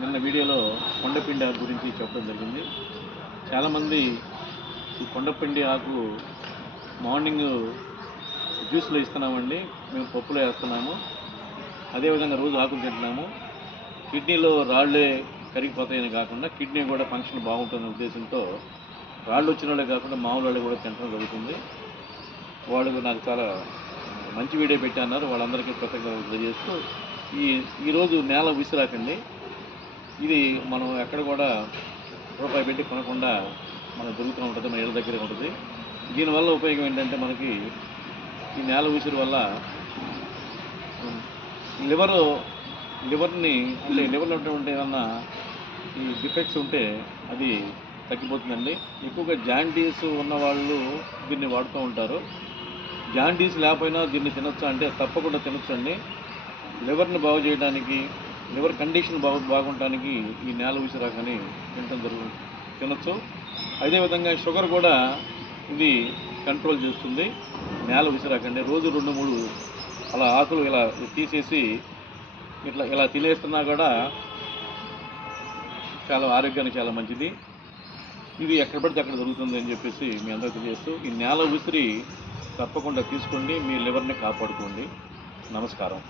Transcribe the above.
నిన్న వీడియోలో కొండపిండి ఆకు గురించి చెప్పడం జరిగింది. చాలామంది ఈ కొండపిండి ఆకు మార్నింగ్ జ్యూస్లో ఇస్తున్నామండి. మేము పప్పులో వేస్తున్నాము. అదేవిధంగా రోజు ఆకులు తింటున్నాము. కిడ్నీలో రాళ్ళే కరిగిపోతాయని కాకుండా కిడ్నీ కూడా ఫంక్షన్ బాగుంటుందనే ఉద్దేశంతో రాళ్ళు వచ్చిన వాళ్ళే కాకుండా మామూలు వాళ్ళు కూడా తినడం జరుగుతుంది. వాళ్ళు నాకు చాలా మంచి వీడియో పెట్టి అన్నారు వాళ్ళందరికీ కృతజ్ఞతలు తెలియజేస్తూ ఈ ఈరోజు నేల విసిరాకండి. ఇది మనం ఎక్కడ కూడా రూపాయి పెట్టి కొనకుండా మనకు దొరుకుతూ ఉంటుంది మన ఇళ్ళ దగ్గర ఉంటుంది. దీనివల్ల ఉపయోగం ఏంటంటే మనకి ఈ నేల విసిరి వల్ల లివర్ లివర్ని అంటే లివర్లో ఉంటే ఏమన్నా ఈ డిఫెక్ట్స్ ఉంటే అది తగ్గిపోతుందండి. ఎక్కువగా జాండీస్ ఉన్న వాళ్ళు దీన్ని వాడుతూ ఉంటారు. జాండీస్ లేకపోయినా దీన్ని తినొచ్చా అంటే తప్పకుండా తినొచ్చండి. లివర్ని బాగు చేయడానికి లివర్ కండిషన్ బాగు బాగుండటానికి ఈ నేల విసిరాకని తినటం జరుగుతుంది తినొచ్చు. అదేవిధంగా షుగర్ కూడా ఇది కంట్రోల్ చేస్తుంది. నేల విసిరాకండి. రోజు రెండు మూడు అలా ఆకులు ఇలా తీసేసి ఇట్లా ఇలా తినేస్తున్నా కూడా చాలా ఆరోగ్యానికి చాలా మంచిది. ఇది ఎక్కడ పడితే అక్కడ దొరుకుతుంది అని చెప్పేసి మీ అందరికీ తెలియజేస్తూ ఈ నేల విసిరి తప్పకుండా తీసుకోండి. మీ లివర్ని కాపాడుకోండి. నమస్కారం.